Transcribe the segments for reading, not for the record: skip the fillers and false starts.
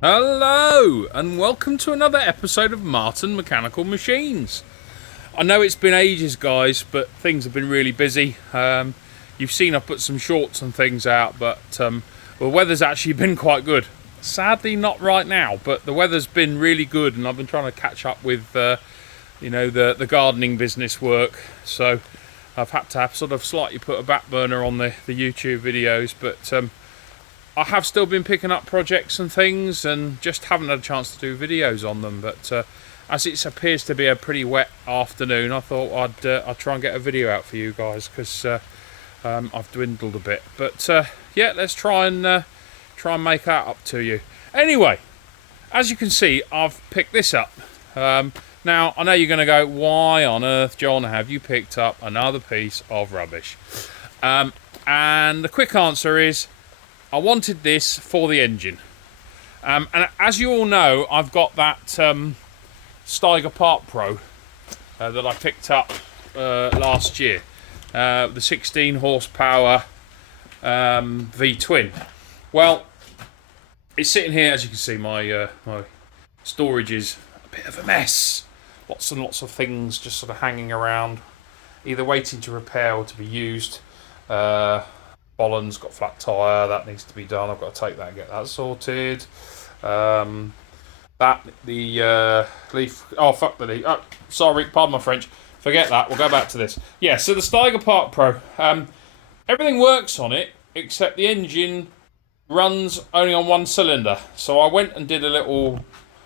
Hello, and welcome to another episode of Martin Mechanical Machines. I know it's been ages, guys, but things have been really busy. You've seen I put some shorts and things out, but the weather's actually been quite good. Sadly, not right now, but the weather's been really good, and I've been trying to catch up with, the gardening business work. So I've had to have sort of slightly put a back burner on the YouTube videos, but I have still been picking up projects and things and just haven't had a chance to do videos on them. But as it appears to be a pretty wet afternoon, I thought I'd try and get a video out for you guys because I've dwindled a bit. But yeah, let's try and make that up to you. Anyway, as you can see, I've picked this up. Now, I know you're going to go, why on earth, John, have you picked up another piece of rubbish? And the quick answer is, I wanted this for the engine. And as you all know, I've got that Stiga Park Pro that I picked up last year. The 16 horsepower V-twin. Well, it's sitting here, as you can see, my storage is a bit of a mess. Lots and lots of things just sort of hanging around, either waiting to repair or to be used. Bolland's got flat tyre, that needs to be done. I've got to take that and get that sorted. Leaf. Oh, fuck the leaf. Oh, sorry, pardon my French. Forget that. We'll go back to this. Yeah, so the Stiga Park Pro. Everything works on it except the engine runs only on one cylinder. So I went and did a little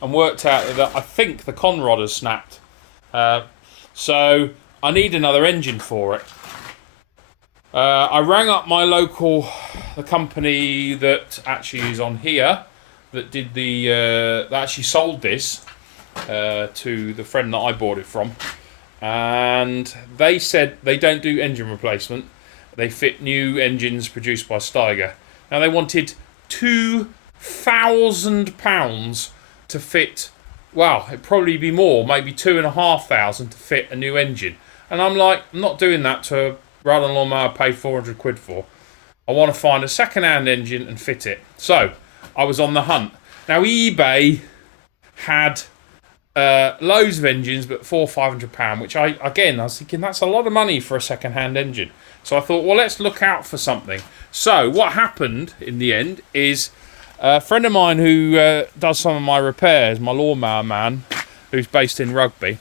and worked out that I think the conrod has snapped. So I need another engine for it. I rang up my the company that actually is on here, that did that actually sold this to the friend that I bought it from, and they said they don't do engine replacement. They fit new engines produced by Stiga. Now they wanted £2,000 to fit. Well, it'd probably be more, maybe 2,500 to fit a new engine, and I'm like, I'm not doing that to rather than lawnmower I paid 400 quid for. I want to find a second-hand engine and fit it. So I was on the hunt. Now eBay had loads of engines, but £400-500, which I was thinking that's a lot of money for a second-hand engine. So I thought, well, let's look out for something. So what happened in the end is a friend of mine who does some of my repairs, my lawnmower man, who's based in Rugby.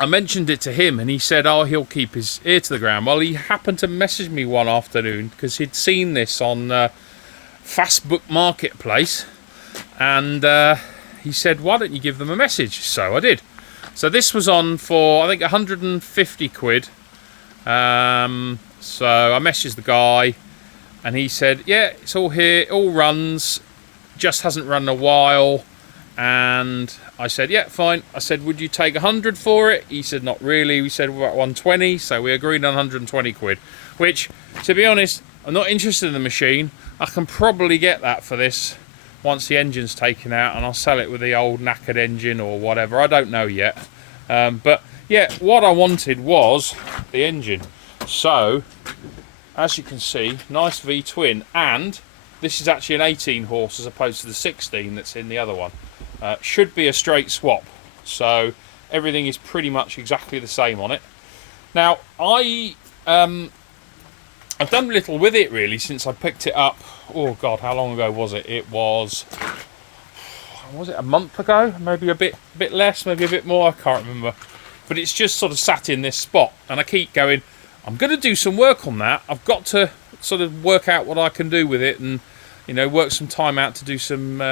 I mentioned it to him and he said, oh, he'll keep his ear to the ground. Well, he happened to message me one afternoon because he'd seen this on Facebook Marketplace, and he said, why don't you give them a message? So I did. So this was on for, I think, 150 quid. So I messaged the guy and he said, yeah, it's all here, it all runs, just hasn't run in a while. And I said, yeah, fine. I said, would you take 100 for it? He said, not really. We said, about 120. So we agreed on 120 quid, which, to be honest, I'm not interested in the machine. I can probably get that for this once the engine's taken out, and I'll sell it with the old knackered engine or whatever. I don't know yet. But yeah, what I wanted was the engine. So, as you can see, nice V-twin, and this is actually an 18 horse as opposed to the 16 that's in the other one. Should be a straight swap, so everything is pretty much exactly the same on it. Now I've done little with it really since I picked it up. Oh god, how long ago was it? It was it a month ago? Maybe a bit less, maybe a bit more, I can't remember. But it's just sort of sat in this spot, and I keep going, I'm going to do some work on that. I've got to sort of work out what I can do with it, and work some time out to do some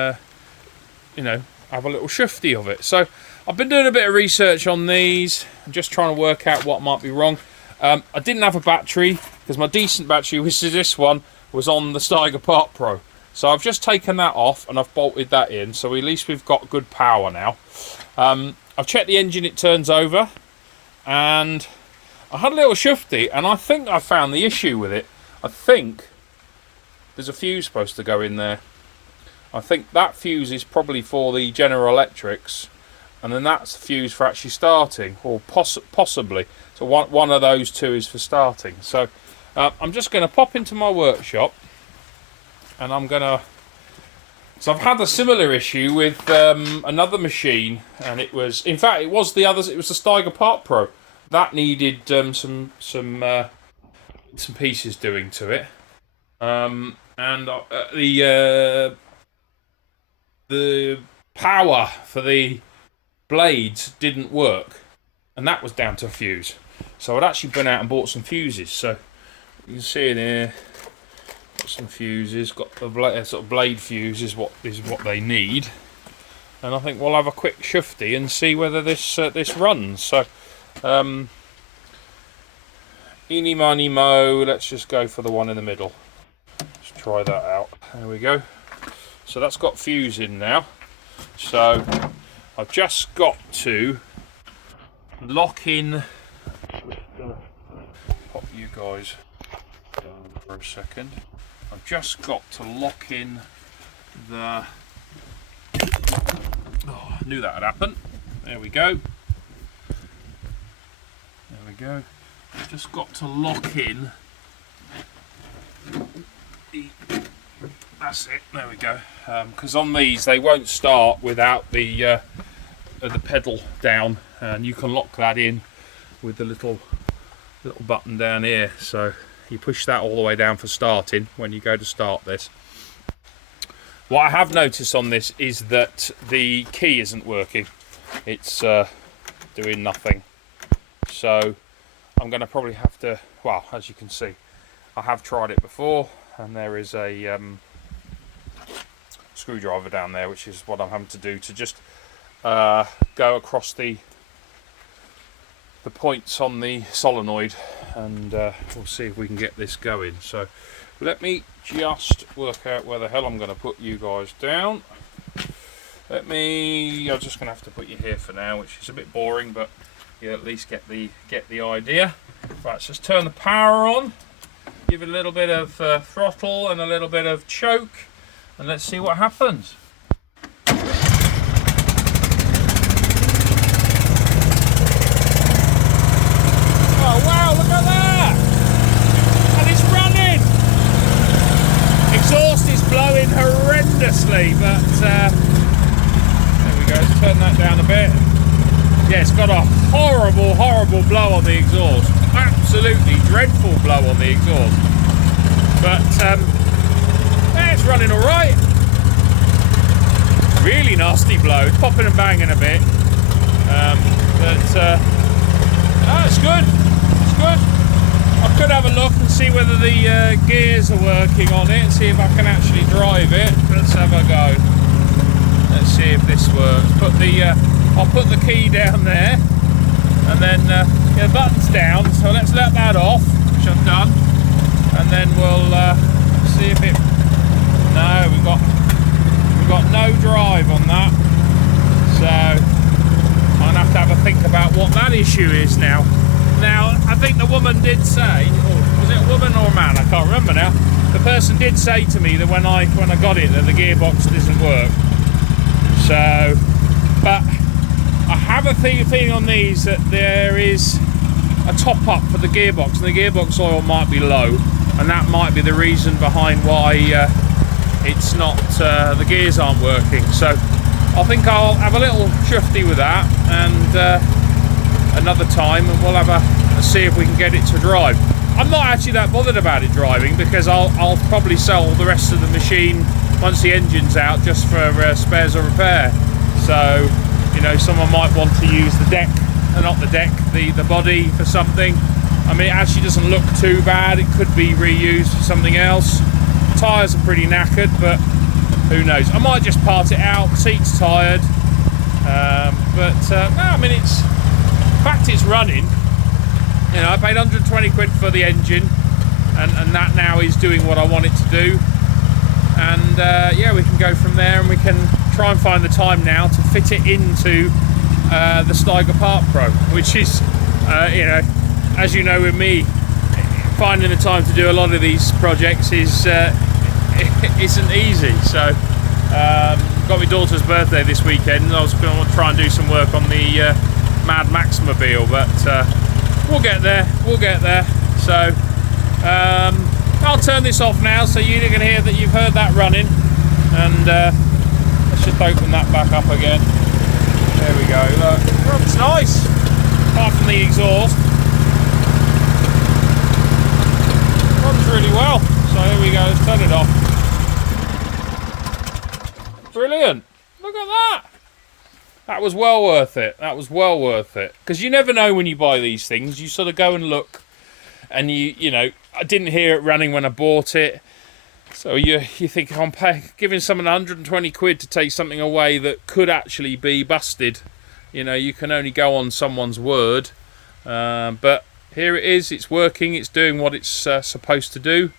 have a little shifty of it. So I've been doing a bit of research on these. I'm just trying to work out what might be wrong. I didn't have a battery because my decent battery, which is this one, was on the Stiga Park Pro. So I've just taken that off and I've bolted that in. So at least we've got good power now. I've checked the engine, it turns over. And I had a little shifty and I think I found the issue with it. I think there's a fuse supposed to go in there. I think that fuse is probably for the General Electrics, and then that's the fuse for actually starting, or possibly. So one of those two is for starting. So I'm just going to pop into my workshop, and I'm going to So I've had a similar issue with another machine, and it was the Stiga Part Pro that needed some pieces doing to it, and the power for the blades didn't work, and that was down to a fuse. So I'd actually been out and bought some fuses. So you can see in here, got some fuses. Got the sort of blade fuse is what they need, and I think we'll have a quick shufty and see whether this runs. So, eeny, miny, mo. Let's just go for the one in the middle. Let's try that out. There we go. So that's got fuse in now. So I've just got to lock in. Pop you guys down for a second. I've just got to lock in the. Oh, I knew that would happen. There we go. There we go. I've just got to lock in. That's it. There we go. Because on these they won't start without the pedal down, and you can lock that in with the little button down here. So you push that all the way down for starting when you go to start this. What I have noticed on this is that the key isn't working. It's doing nothing. So I'm going to probably have to, well, as you can see, I have tried it before, and there is a screwdriver down there, which is what I'm having to do to just go across the points on the solenoid, and we'll see if we can get this going. So let me just work out where the hell I'm going to put you guys down. I'm just going to have to put you here for now, which is a bit boring, but you at least get the idea. Right, let's just turn the power on, give it a little bit of throttle and a little bit of choke, and let's see what happens. Oh wow, look at that! And it's running! Exhaust is blowing horrendously, but there we go, let's turn that down a bit. Yeah, it's got a horrible blow on the exhaust. Absolutely dreadful blow on the exhaust. But yeah, it's running alright. Really nasty blow. It's popping and banging a bit. It's good. It's good. I could have a look and see whether the gears are working on it and see if I can actually drive it. Let's have a go. Let's see if this works. I'll put the key down there, and then the button's down, so let's let that off, which I've done, and then we'll see if it. No, we've got no drive on that, so I'm gonna have a think about what that issue is now. Now, I think the woman did say, or was it a woman or a man? I can't remember now. The person did say to me that when I got it, that the gearbox doesn't work. So, but I have a feeling on these that there is a top up for the gearbox, and the gearbox oil might be low, and that might be the reason behind why it's not, the gears aren't working. So I think I'll have a little shufty with that, and another time, and we'll have see if we can get it to drive. I'm not actually that bothered about it driving, because I'll probably sell the rest of the machine once the engine's out, just for spares or repair. So, you know, someone might want to use the deck, not the deck, the body for something. I mean, it actually doesn't look too bad. It could be reused for something else. Tyres are pretty knackered, but who knows? I might just part it out. Seat's tired, no, I mean, it's fact it's running. You know, I paid 120 quid for the engine, and that now is doing what I want it to do. And yeah, we can go from there, and we can try and find the time now to fit it into the Stiga Part Pro, which is, you know, as you know with me, finding the time to do a lot of these projects is isn't easy. So got my daughter's birthday this weekend. I was going to try and do some work on the Mad Max mobile, but we'll get there. So I'll turn this off now, so you can hear that you've heard that running, and just open that back up again. There we go, look. Oh, it's nice, apart from the exhaust. Runs really well. So here we go, let's turn it off. Brilliant, look at that. That was well worth it. That was well worth it. Because you never know when you buy these things. You sort of go and look, and you know, I didn't hear it running when I bought it. So you think I'm giving someone 120 quid to take something away that could actually be busted. You know, you can only go on someone's word. But here it is. It's working. It's doing what it's supposed to do.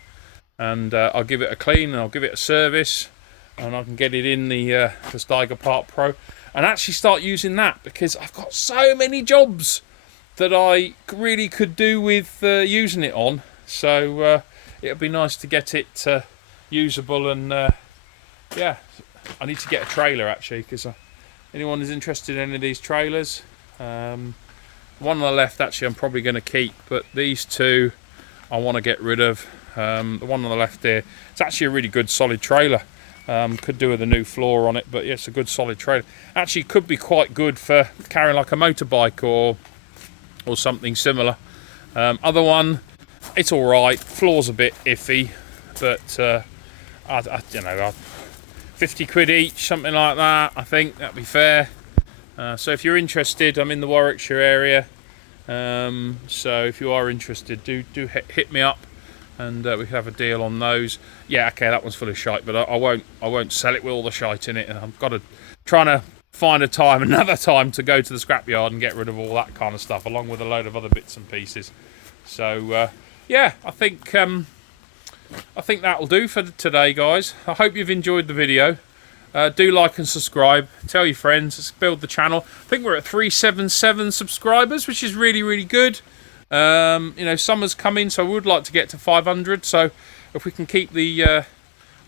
And I'll give it a clean and I'll give it a service. And I can get it in the Stiga Part Pro. And actually start using that, because I've got so many jobs that I really could do with using it on. So it'll be nice to get it usable. And yeah, I need to get a trailer actually, because anyone who's interested in any of these trailers, one on the left actually I'm probably going to keep, but these two I want to get rid of. The one on the left there, it's actually a really good solid trailer. Could do with a new floor on it, but yeah, it's a good solid trailer. Actually could be quite good for carrying like a motorbike or something similar. Other one, it's all right. Floor's a bit iffy, but I you know, 50 quid each, something like that. I think that'd be fair. So if you're interested, I'm in the Warwickshire area. So if you are interested, do hit me up. And we could have a deal on those. Yeah, okay, that one's full of shite, but I won't sell it with all the shite in it. And I've got to trying to find another time to go to the scrapyard and get rid of all that kind of stuff, along with a load of other bits and pieces. So yeah, I think that'll do for today, guys. I hope you've enjoyed the video. Do like and subscribe. Tell your friends. Let's build the channel. I think we're at 377 subscribers, which is really, really good. You know, summer's coming, so I would like to get to 500. So if we can keep the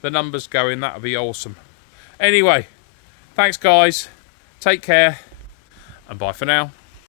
numbers going, that would be awesome. Anyway, thanks guys. Take care, and bye for now.